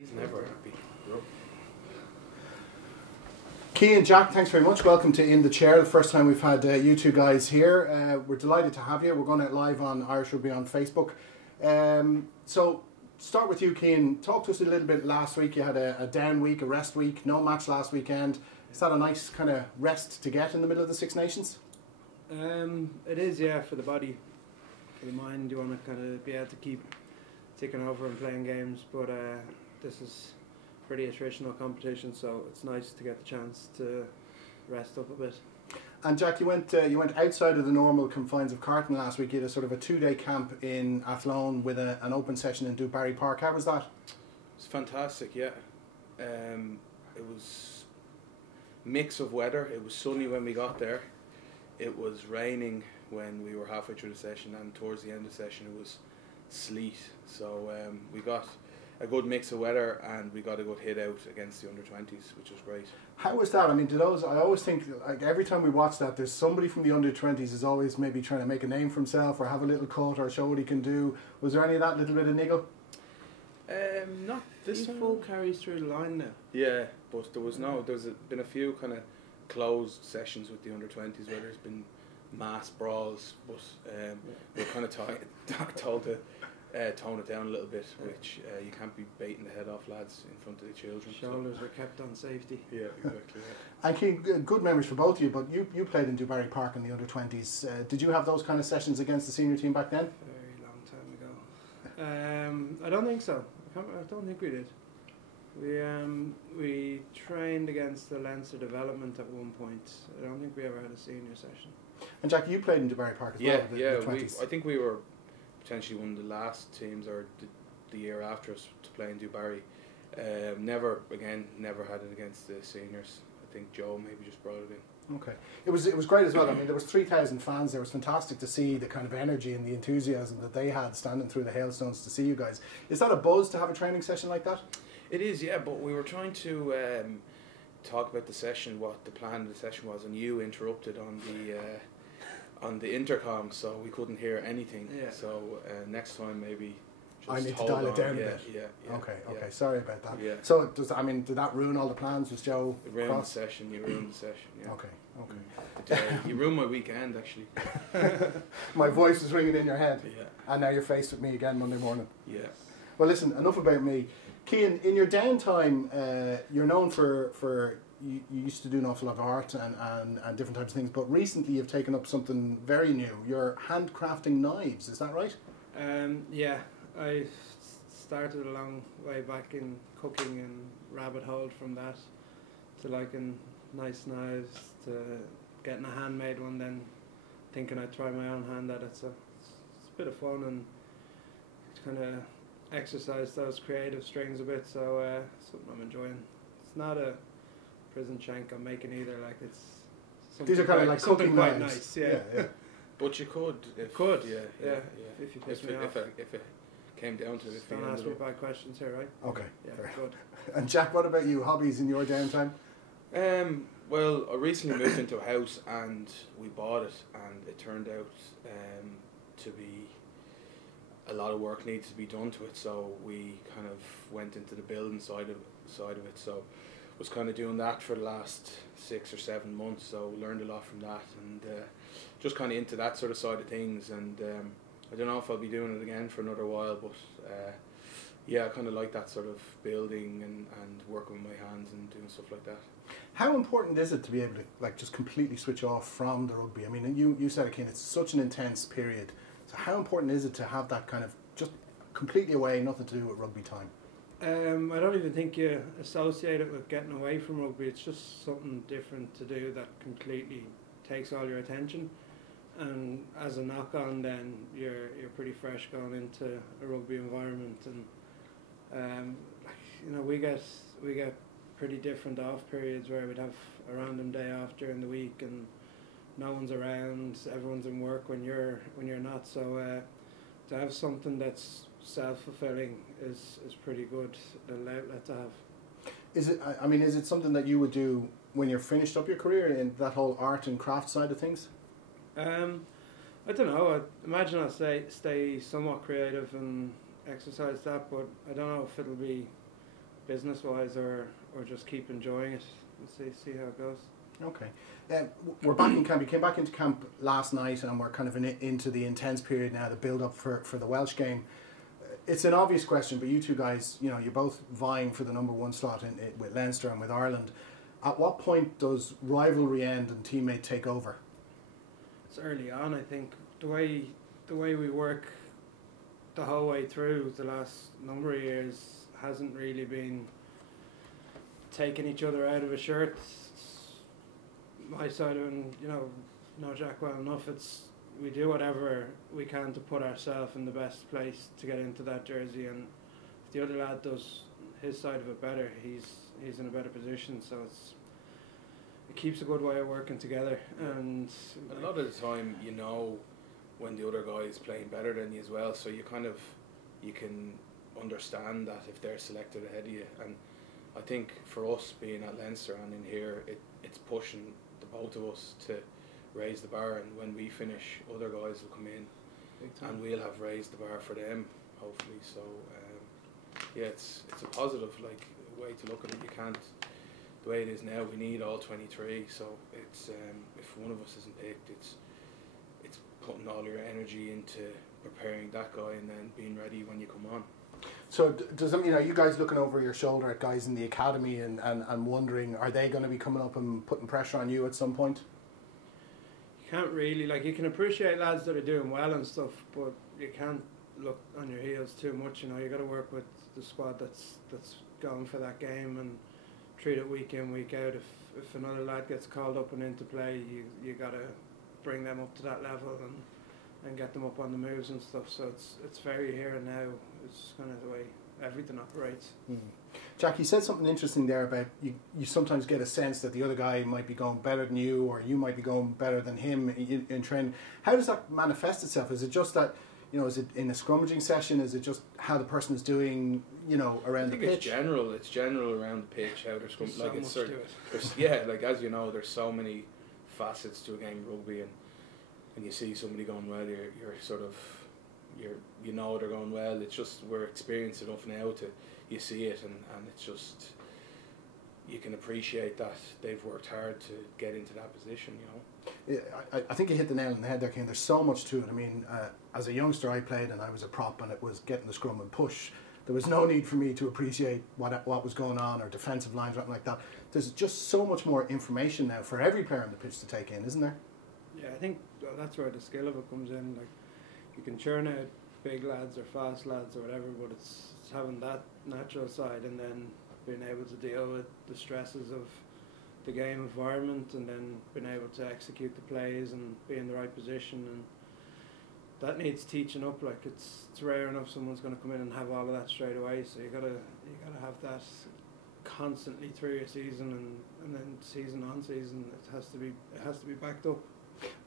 He's never happy. Yep. Cian, Jack, thanks very much. Welcome to In the Chair. The first time we've had you two guys here. We're delighted to have you. We're going out live on Irish Rugby on Facebook. So, start with you, Cian. Talk to us a little bit. Last week you had a down week, a rest week, no match last weekend. Is that a nice kind of rest to get in the middle of the Six Nations? It is, yeah, for the body. For the mind, you want to kind of be able to keep ticking over and playing games, but this is pretty attritional competition, so it's nice to get the chance to rest up a bit. And Jack, you went outside of the normal confines of Carton last week. You had a sort of a 2-day camp in Athlone with an open session in Dewberry Park. How was that? It's fantastic, yeah. It was a mix of weather. It was sunny when we got there. It was raining when we were halfway through the session, and towards the end of the session it was sleet. So we got a good mix of weather, and we got a good hit out against the under-20s, which was great. How was that? I mean, I always think, like, every time we watch that, there's somebody from the under-20s is always maybe trying to make a name for himself or have a little cut or show what he can do. Was there any of that little bit of niggle? Not this one. Full carries through the line now. Yeah, but there's been a few kind of closed sessions with the under-20s where there's been mass brawls, but we're kind of told to tone it down a little bit, which you can't be baiting the head off lads in front of the children. Shoulders were kept on safety. Yeah, exactly. Yeah. And Cian, good memories for both of you, but you played in Dewberry Park in the under-20s. Did you have those kind of sessions against the senior team back then? Very long time ago. I don't think so. I don't think we did. We trained against the Leinster development at one point. I don't think we ever had a senior session. And Jack, you played in Dewberry Park as well. I think we were potentially one of the last teams, or the year after us, to play in Dewberry. Never had it against the seniors. I think Joe maybe just brought it in. Okay, it was great as well. I mean, there was 3,000 fans there. It was fantastic to see the kind of energy and the enthusiasm that they had standing through the hailstones to see you guys. Is that a buzz to have a training session like that? It is, yeah. But we were trying to talk about the session, what the plan of the session was, and you interrupted on the intercom, so we couldn't hear anything. Yeah. So next time maybe just I need to dial it down a bit. Yeah. Okay. Sorry about that. Yeah. So did that ruin all the plans? Was Joe It ruined cross? the session. You ruined the session. Yeah. Okay. But, you ruined my weekend, actually. My voice was ringing in your head. Yeah. And now you're faced with me again Monday morning. Yeah. Well, listen, enough about me. Cian, in your downtime, you're known for you used to do an awful lot of art and different types of things, but recently you've taken up something very new. You're handcrafting knives, is that right? Yeah, I started a long way back in cooking and rabbit holed from that to liking nice knives, to getting a handmade one, then thinking I'd try my own hand at it. So it's a bit of fun and kind of exercise those creative strings a bit, so something I'm enjoying. It's not a prison shank I'm making either, like it's these are kind of like cooking quite knives. Nice, yeah. But you could, If you piss me off. If it came down to it. Don't ask me bad questions here, right? Okay. Yeah, fair. good. And Jack, what about you? Hobbies in your downtime? Well, I recently moved into a house and we bought it, and it turned out to be a lot of work needs to be done to it, so we kind of went into the building side of it. So was kind of doing that for the last 6 or 7 months, so learned a lot from that, and just kind of into that sort of side of things. And I don't know if I'll be doing it again for another while, but yeah, I kind of like that sort of building and working with my hands and doing stuff like that. How important is it to be able to like just completely switch off from the rugby? I mean, you said it, Cian, it's such an intense period. So how important is it to have that kind of just completely away, nothing to do with rugby time? I don't even think you associate it with getting away from rugby. It's just something different to do that completely takes all your attention. And as a knock-on, then you're pretty fresh going into a rugby environment. And you know, we get pretty different off periods where we'd have a random day off during the week, and no one's around. Everyone's in work when you're not. So to have something that's self-fulfilling is pretty good, an outlet to have. Is it? I mean, is it something that you would do when you're finished up your career in that whole art and craft side of things? I don't know. I imagine I'll stay somewhat creative and exercise that, but I don't know if it'll be business wise or just keep enjoying it and see how it goes. Okay. We're back in camp. You came back into camp last night, and we're kind of into the intense period now, the build up for the Welsh game. It's an obvious question, but you two guys, you know, you're both vying for the number one slot with Leinster and with Ireland. At what point does rivalry end and teammate take over? It's early on, I think. The way we work the whole way through the last number of years hasn't really been taking each other out of a shirt. My side of it, and you know Jack well enough, it's we do whatever we can to put ourselves in the best place to get into that jersey, and if the other lad does his side of it better, he's in a better position, so it keeps a good way of working together. And a lot of the time, you know, when the other guy is playing better than you as well, so you can understand that if they're selected ahead of you. And I think for us being at Leinster and in here, it's pushing the both of us to raise the bar, and when we finish, other guys will come in and we'll have raised the bar for them, hopefully. So yeah, it's a positive way to look at it. You can't, the way it is now, we need all 23, so it's if one of us isn't picked, it's putting all your energy into preparing that guy and then being ready when you come on. So does that mean, are you guys looking over your shoulder at guys in the academy and wondering, are they going to be coming up and putting pressure on you at some point? You can't really, you can appreciate lads that are doing well and stuff, but you can't look on your heels too much. You know, you got to work with the squad that's going for that game and treat it week in, week out. If another lad gets called up and into play, you got to bring them up to that level and get them up on the moves and stuff. So it's very here and now. It's kind of the way everything operates. Jack, you said something interesting there about you sometimes get a sense that the other guy might be going better than you, or you might be going better than him in training. How does that manifest itself? Is it just that, you know, is it in a scrummaging session? Is it just how the person is doing, you know, around the pitch? It's general around the pitch, how they're scrummaging. So much to it. Yeah, as you know, there's so many facets to a game of rugby, and you see somebody going well, you're sort of, you know they're going well. It's just we're experienced enough now to you see it, and it's just you can appreciate that they've worked hard to get into that position, you know. Yeah, I think you hit the nail on the head there, Cian. There's so much to it. I mean, as a youngster I played and I was a prop and it was getting the scrum and push. There was no need for me to appreciate what was going on or defensive lines or anything like that. There's just so much more information now for every player on the pitch to take in, isn't there? Yeah, I think that's where the skill of it comes in. You can churn out big lads or fast lads or whatever, but it's having that natural side and then being able to deal with the stresses of the game environment and then being able to execute the plays and be in the right position, and that needs teaching up. It's rare enough someone's going to come in and have all of that straight away, so you gotta have that constantly through your season and then season on season. It has to be backed up.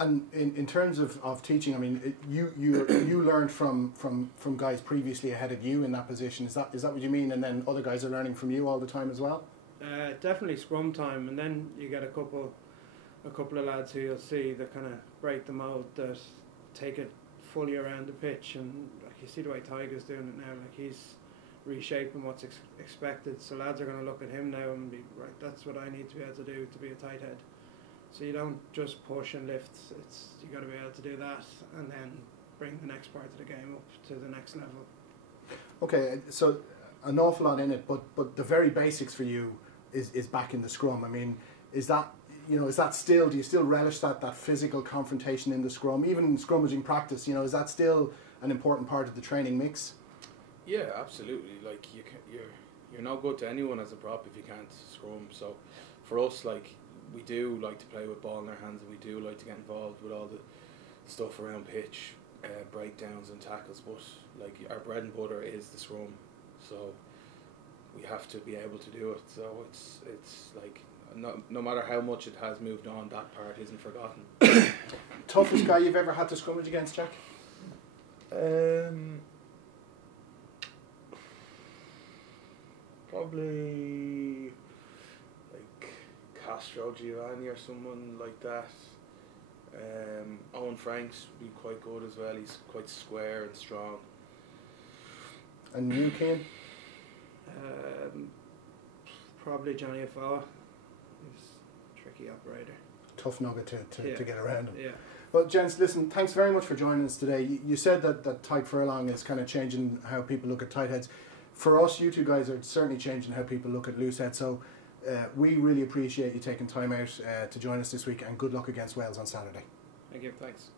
And in terms of teaching, I mean, you learned from guys previously ahead of you in that position. Is that what you mean? And then other guys are learning from you all the time as well? Definitely scrum time, and then you get a couple of lads who you'll see that kind of break the mold, that take it fully around the pitch, and you see the way Tiger's doing it now. He's reshaping what's expected. So lads are going to look at him now and be right. That's what I need to be able to do to be a tight head. So you don't just push and lift, you got to be able to do that and then bring the next part of the game up to the next level. Okay, so an awful lot in it, but the very basics for you is back in the scrum. I mean, is that still, do you still relish that physical confrontation in the scrum, even in scrummaging practice, you know, is that still an important part of the training mix? Yeah, absolutely. You're no good to anyone as a prop if you can't scrum. So for us, we do like to play with ball in our hands, and we do like to get involved with all the stuff around pitch, breakdowns and tackles, but our bread and butter is the scrum, so we have to be able to do it. So it's no matter how much it has moved on, that part isn't forgotten. Toughest guy you've ever had to scrummage against, Jack? Probably Castro Giovanni or someone like that. Owen Frank's been quite good as well. He's quite square and strong. And you, Cian? Probably Johnny Afoa. He's a tricky operator. Tough nugget to get around him. Yeah. Well, gents, listen, thanks very much for joining us today. You said that tight furlong is kind of changing how people look at tight heads. For us, you two guys are certainly changing how people look at loose heads. So we really appreciate you taking time out to join us this week, and good luck against Wales on Saturday. Thank you. Thanks.